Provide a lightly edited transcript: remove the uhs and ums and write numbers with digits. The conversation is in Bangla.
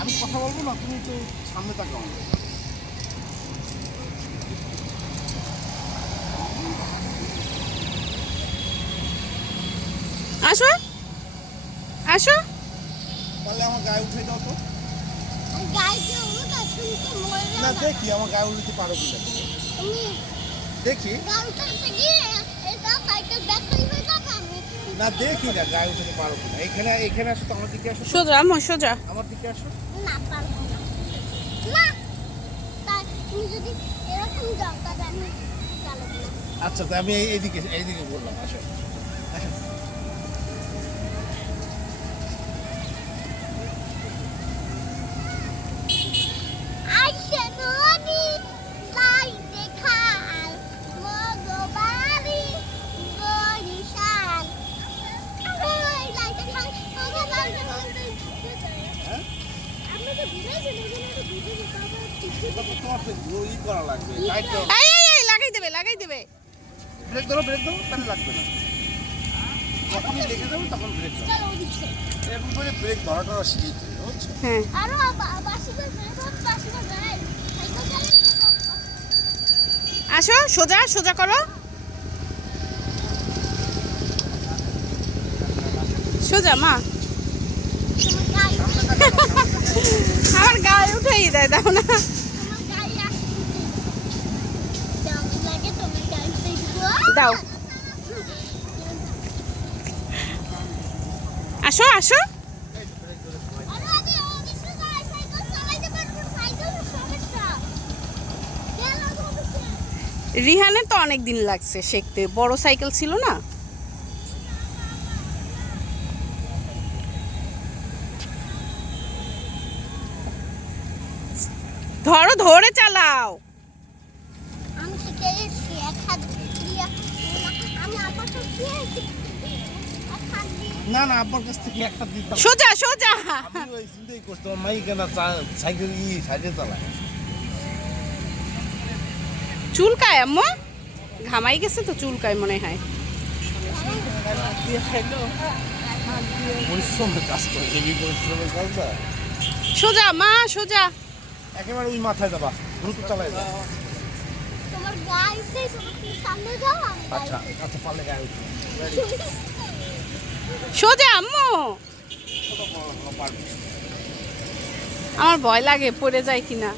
আমি কথা বলবো না, তুমি তো সামনে তাকাও। আসো আসো। তাহলে আমার গায়ে উঠে দাও তো। না না দেখি আমার গায়ে উঠতে পারো কিনা। দেখি না, দেখি না গায়ে উঠতে পারো কিনা। এখানে এখানে আসো তো, আমার দিকে আসো। সোজা আম্মু সোজা। আমার দিকে আসো। না পারবো না। তুমি যদি এরকম যাও তাহলে আমি চালাবো না। আচ্ছা, তো আমি এইদিকে এইদিকে বললাম, আসো আসো। আইসে নদী লাই দেখায় মগবাড়ি বরিশাল। ওই লাইটে খাই ওগো লাইটে হ্যাঁ, আমরা তো ভিজেছি না, ভিজে এটা তো তোমার তো ই করা লাগবে, টাইট করা। এই লাগাই দেবে লাগাই দেবে। ব্রেক ধরো, তাহলে লাগবে না। যখনই লেগে যাবে তখন ব্রেক ধরো। চলো ওদিকে। এরকম করে ব্রেক ধরাটা শিখতে হবে, বুঝছো? হ্যাঁ আরো বাসিতে যাই সাইকেল চালাই। আসো সোজা সোজা করো। সোজা মা। তোমার গায়ে আমার গায়ে উঠেই দেয় দাও না। তোমার গায়ে আসতে দাও লাগে, তোমার গায়ে দেখবো। দাও আসো আসো। আরে আমি অফিসে যাই, সাইকেল চালাইতে পারবো না, সাইকেলের সমস্যা। গেল অফিসে। রিহানের তো অনেক দিন লাগছে শিখতে, বড় সাইকেল ছিল না। ধরো, ধরে চালাও। আমি শিখে এসেছি এক হাত দিয়ে। আমি আপাতত শিখেছি এক হাত দিয়ে। না না, আপনার কাছ থেকে একটা দিতাম। সোজা সোজা। আমি ওই চিন্তাই করছি, তোমার মাই কেনা সাইকেল সাইকেল চালায়। চুলকায় আম্মু, ঘামাই গেছে তো চুলকায় মনে হয়। পরিশ্রমের কাজ করে, হেভি পরিশ্রমের কাজ না। সোজা মা সোজা। একেবারে ওই মাথায় যাবা, দ্রুত চালাই যাও। তোমার গাড়িতে তুমি সামনে যাও, আমি আচ্ছা আচ্ছা, পারলে গায়ে উঠবে। সোজা আম্মু। আমার ভয় লাগে পড়ে যায় কিনা।